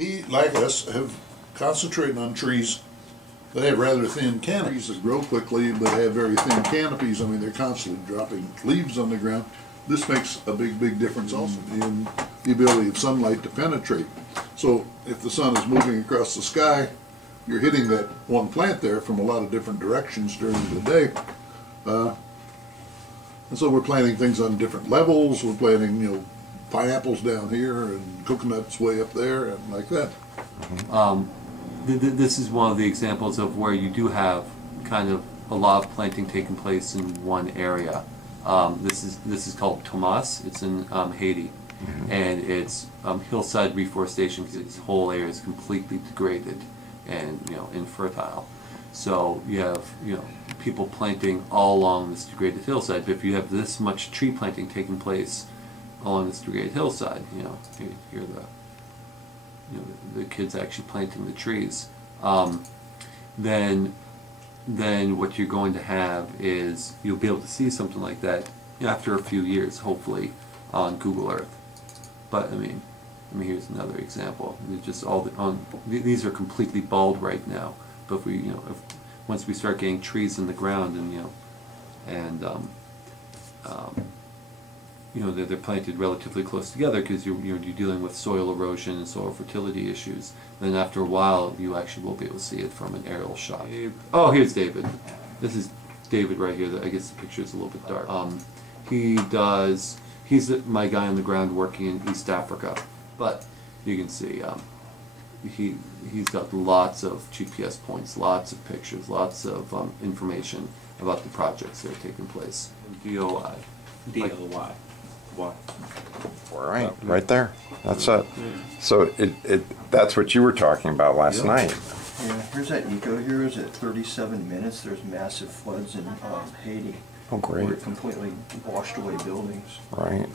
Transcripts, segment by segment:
He, like us, have concentrated on trees that have rather thin canopies that grow quickly but have very thin canopies. I mean, they're constantly dropping leaves on the ground. This makes a big difference also in the ability of sunlight to penetrate. So if the sun is moving across the sky, you're hitting that one plant there from a lot of different directions during the day. And so we're planting things on different levels. We're planting, you know, pineapples down here and coconuts way up there and like that. This is one of the examples of where you do have kind of a lot of planting taking place in one area. This is called Tomas. It's in Haiti, and it's hillside reforestation because this whole area is completely degraded and, you know, infertile. So you have, you know, people planting all along this degraded hillside. But if you have this much tree planting taking place along this degraded hillside, you know, here the kids actually planting the trees, then what you're going to have is you'll be able to see something like that after a few years, hopefully, on Google Earth. But I mean here's another example. They're just these are completely bald right now. But if we, you know, once we start getting trees in the ground and, you know, and you know, they're planted relatively close together because you're dealing with soil erosion and soil fertility issues. Then after a while, you actually will be able to see it from an aerial shot. Oh, here's David. This is David right here. I guess the picture is a little bit dark. He's my guy on the ground working in East Africa. But you can see he's got lots of GPS points, lots of pictures, lots of information about the projects that are taking place. DOI. DOI. What? Right there. That's it. So that's what you were talking about last night. Yeah, here's that eco here is at 37 minutes. There's massive floods in Haiti. Oh, great. Where it completely washed away buildings. Right.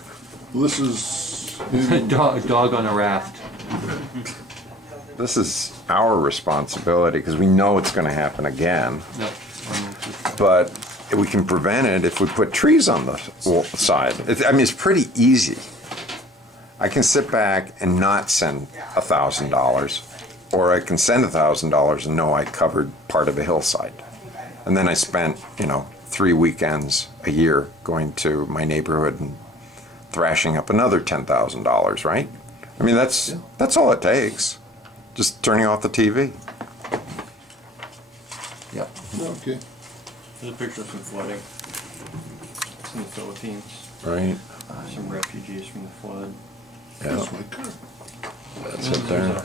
Well, this is a dog on a raft. This is our responsibility because we know it's going to happen again. Yep. But we can prevent it if we put trees on the side. I mean, it's pretty easy. I can sit back and not send $1,000, or I can send $1,000 and know I covered part of a hillside. And then I spent, you know, 3 weekends a year going to my neighborhood and thrashing up another $10,000, right? I mean, that's all it takes. Just turning off the TV. Yep. okay. There's a picture of some flooding. It's in the Philippines. Right. Some refugees from the flood. Yeah. That's my car. That's it there.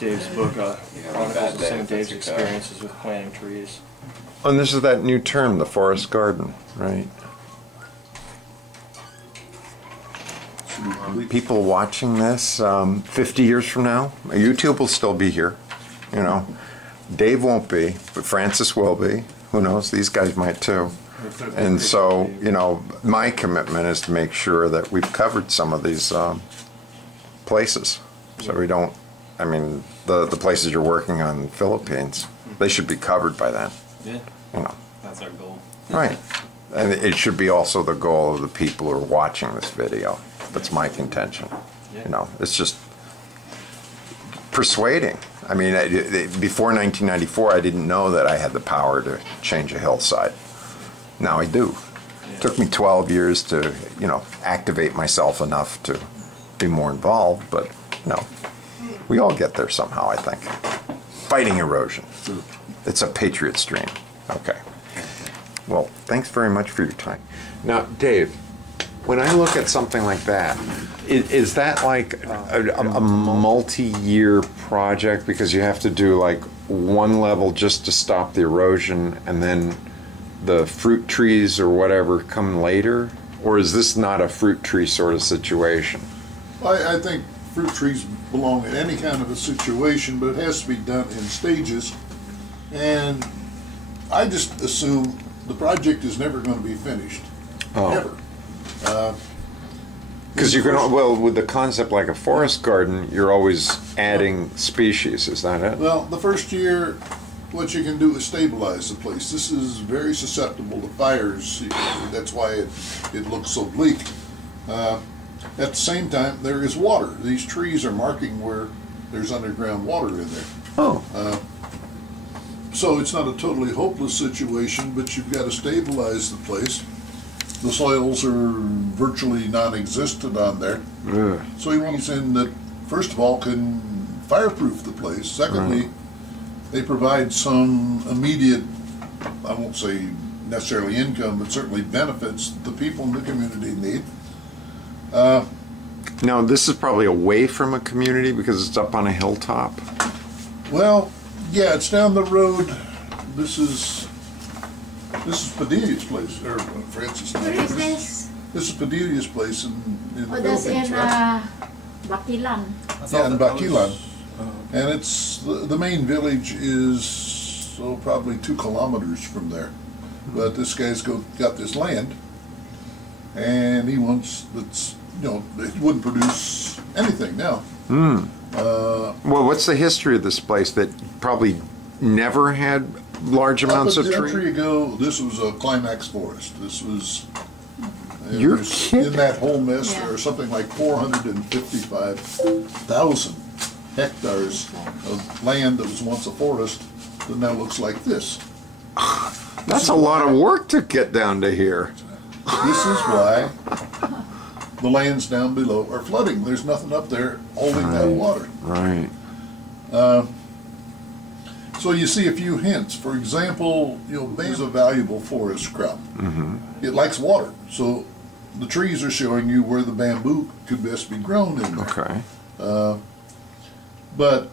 Dave's book chronicles of some of Dave's experiences with planting trees. Oh, and this is that new term, the forest garden, right? People watching this 50 years from now, YouTube will still be here, you know. Dave won't be, but Francis will be. Who knows? These guys might too. And so, you know, my commitment is to make sure that we've covered some of these places. So we don't, I mean, the places you're working on in the Philippines, they should be covered by then. Yeah. You know. That's our goal. Right. And it should be also the goal of the people who are watching this video. That's my contention. Yeah. You know, it's just persuading. I mean, before 1994, I didn't know that I had the power to change a hillside. Now I do. Yeah. It took me 12 years to, you know, activate myself enough to be more involved, but, you know, we all get there somehow, I think. Fighting erosion. It's a patriot's dream. Okay. Well, thanks very much for your time. Now, Dave, when I look at something like that, is that like a multi-year project because you have to do like one level just to stop the erosion and then the fruit trees or whatever come later? Or is this not a fruit tree sort of situation? I think fruit trees belong in any kind of a situation, but it has to be done in stages. And I just assume the project is never going to be finished. Oh. Ever. Because you can, well, with the concept like a forest garden, you're always adding species, is that it? Well, the first year, what you can do is stabilize the place. This is very susceptible to fires. That's why it looks so bleak. At the same time, there is water. These trees are marking where there's underground water in there. Oh, So it's not a totally hopeless situation, but you've got to stabilize the place. The soils are virtually non-existent on there. ugh. So he wants in that, first of all, can fireproof the place. Secondly, Right. they provide some immediate, I won't say necessarily income, but certainly benefits the people in the community need. Now, this is probably away from a community because it's up on a hilltop. Well, yeah, it's down the road. This is Padilia's place, or Francis. Where is this? This is Padilia's place in the Oh, that's Philippines, in right? Bakilan. Yeah, in Bakilan. And it's, the main village is, probably 2 kilometers from there. But this guy's got this land, and he wants, it wouldn't produce anything now. Well, what's the history of this place that probably never had large amounts of Up a trees? century ago, this was a climax forest. This was, You're there's- kidding. in that whole mess, Yeah. there are something like 455,000 hectares of land that was once a forest that now looks like this. That's a lot of work to get down to here. This is why the lands down below are flooding. There's nothing up there holding that water. Right. So you see a few hints. For example, bamboo is a valuable forest crop. It likes water, so the trees are showing you where the bamboo could best be grown in there. Okay. But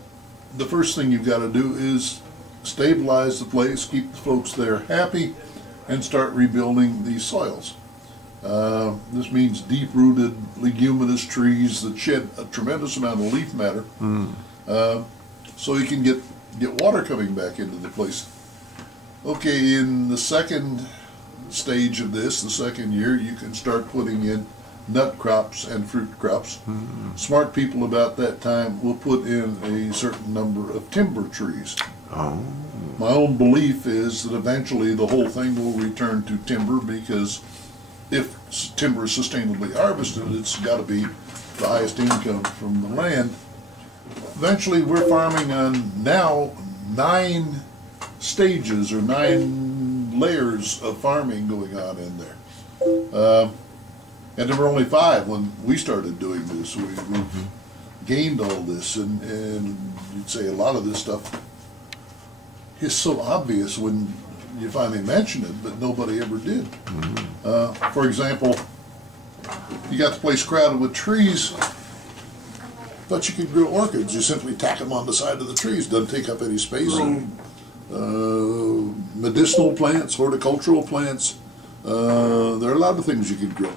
the first thing you've got to do is stabilize the place, keep the folks there happy, and start rebuilding these soils. This means deep-rooted leguminous trees that shed a tremendous amount of leaf matter, so you can get water coming back into the place. Okay, in the second stage of this, the second year, you can start putting in nut crops and fruit crops. Smart people about that time will put in a certain number of timber trees. Oh. My own belief is that eventually the whole thing will return to timber, because if timber is sustainably harvested, it's got to be the highest income from the land. Eventually, we're farming on now 9 stages or 9 layers of farming going on in there. And there were only 5 when we started doing this. We've gained all this, and you'd say a lot of this stuff is so obvious when you finally mention it, but nobody ever did. For example, you got the place crowded with trees, but you could grow orchids. You simply tack them on the side of the trees. Doesn't take up any space. Medicinal plants, horticultural plants. There are a lot of things you could grow.